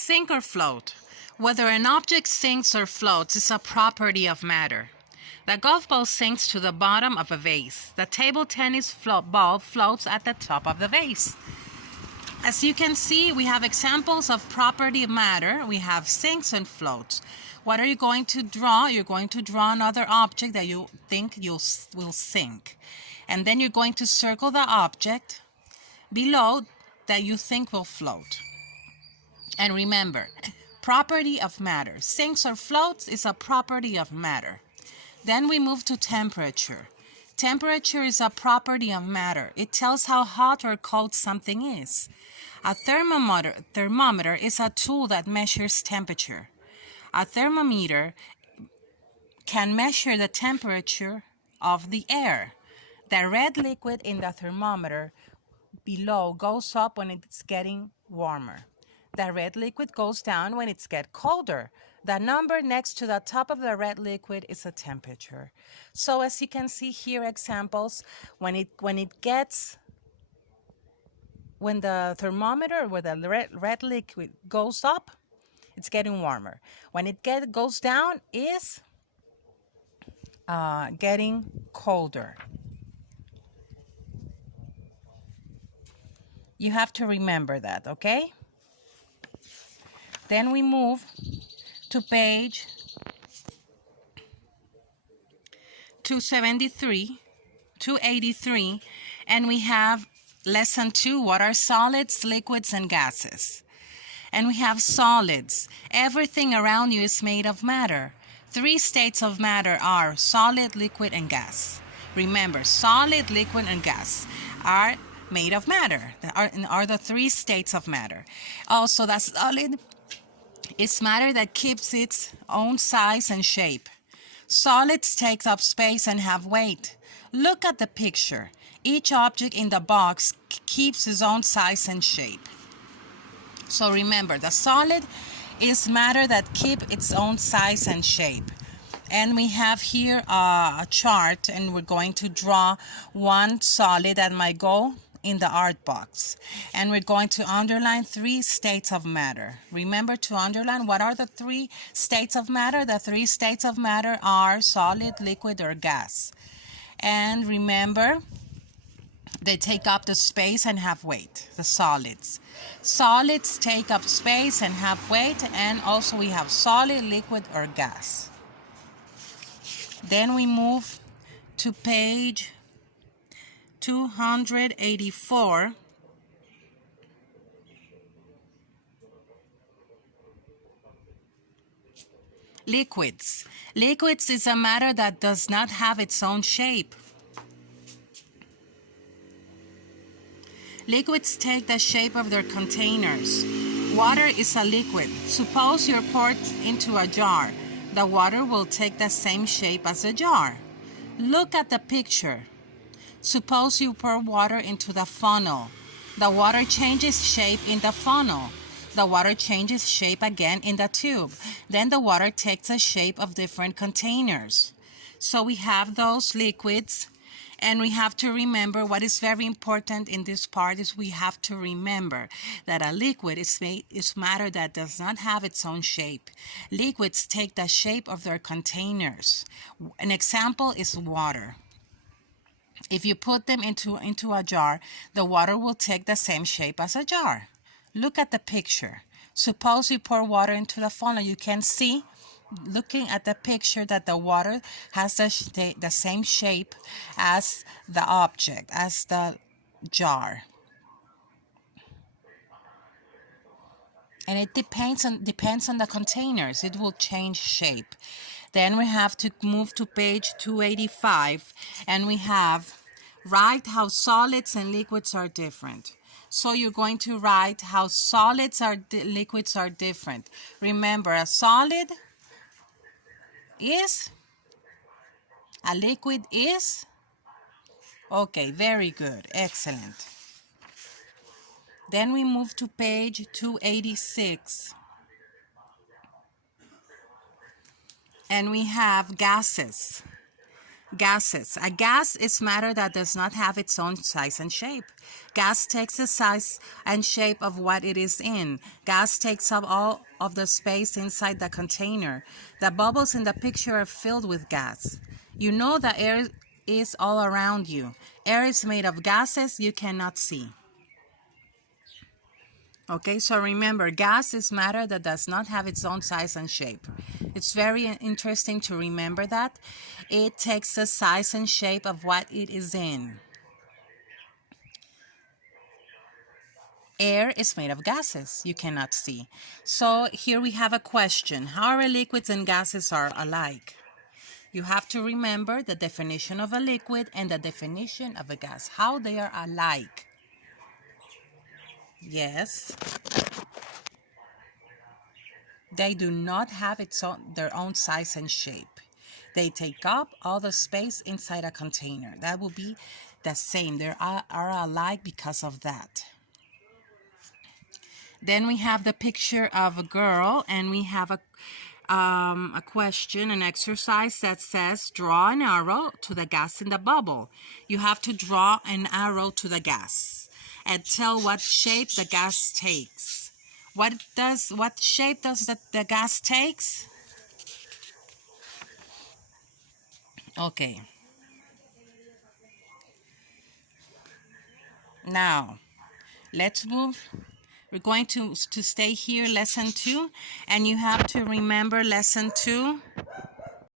Sink or float. Whether an object sinks or floats is a property of matter. The golf ball sinks to the bottom of a vase. The table tennis ball floats at the top of the vase. As you can see, we have examples of property of matter. We have sinks and floats. What are you going to draw? You're going to draw another object that you think will sink. And then you're going to circle the object below that you think will float. And remember, property of matter. Sinks or floats is a property of matter. Then we move to temperature. Temperature is a property of matter. It tells how hot or cold something is. A thermometer is a tool that measures temperature. A thermometer can measure the temperature of the air. The red liquid in the thermometer below goes up when it's getting warmer. The red liquid goes down when it's get colder. The number next to the top of the red liquid is a temperature. So as you can see here, examples, when the thermometer where the red liquid goes up, it's getting warmer. When it goes down, is getting colder. You have to remember that, okay? Then we move to page 283, and we have lesson 2, what are solids, liquids, and gases? And we have solids. Everything around you is made of matter. 3 states of matter are solid, liquid, and gas. Remember, solid, liquid, and gas are made of matter. Are the 3 states of matter. Also, the solid is matter that keeps its own size and shape. Solids take up space and have weight. Look at the picture. Each object in the box keeps its own size and shape. So remember, the solid is matter that keep its own size and shape. And we have here a chart, and we're going to draw one solid that might go in the art box. And we're going to underline 3 states of matter. Remember to underline what are the 3 states of matter. The 3 states of matter are solid, liquid, or gas. And remember, they take up the space and have weight, the solids. Solids take up space and have weight, and also we have solid, liquid, or gas. Then we move to page 284. Liquids. Liquids is a matter that does not have its own shape. Liquids take the shape of their containers. Water is a liquid. Suppose you're poured into a jar. The water will take the same shape as a jar. Look at the picture. Suppose you pour water into the funnel. The water changes shape in the funnel. The water changes shape again in the tube. Then the water takes the shape of different containers. So we have those liquids. And we have to remember what is very important in this part is we have to remember that a liquid is matter that does not have its own shape. Liquids take the shape of their containers. An example is water. If you put them into a jar, the water will take the same shape as a jar. Look at the picture. Suppose you pour water into the funnel. You can see, looking at the picture, that the water has the same shape as the object, as the jar. And it depends on the containers. It will change shape. Then we have to move to page 285, and we have write how solids and liquids are different. So you're going to write how solids and liquids are different. Remember, a solid is, a liquid is. Okay, very good, excellent. Then we move to page 286. And we have gases. Gases. A gas is matter that does not have its own size and shape. Gas takes the size and shape of what it is in. Gas takes up all of the space inside the container. The bubbles in the picture are filled with gas. You know that air is all around you. Air is made of gases you cannot see. Okay, so remember, gas is matter that does not have its own size and shape. It's very interesting to remember that. It takes the size and shape of what it is in. Air is made of gases you cannot see. So here we have a question. How are liquids and gases are alike? You have to remember the definition of a liquid and the definition of a gas. How they are alike. Yes. They do not have their own size and shape. They take up all the space inside a container. That will be the same. They are alike because of that. Then we have the picture of a girl, and we have a question, an exercise that says draw an arrow to the gas in the bubble. You have to draw an arrow to the gas and tell what shape the gas takes. What shape does the gas takes? Okay. Now, let's move. We're going to stay here, lesson 2, and you have to remember lesson 2.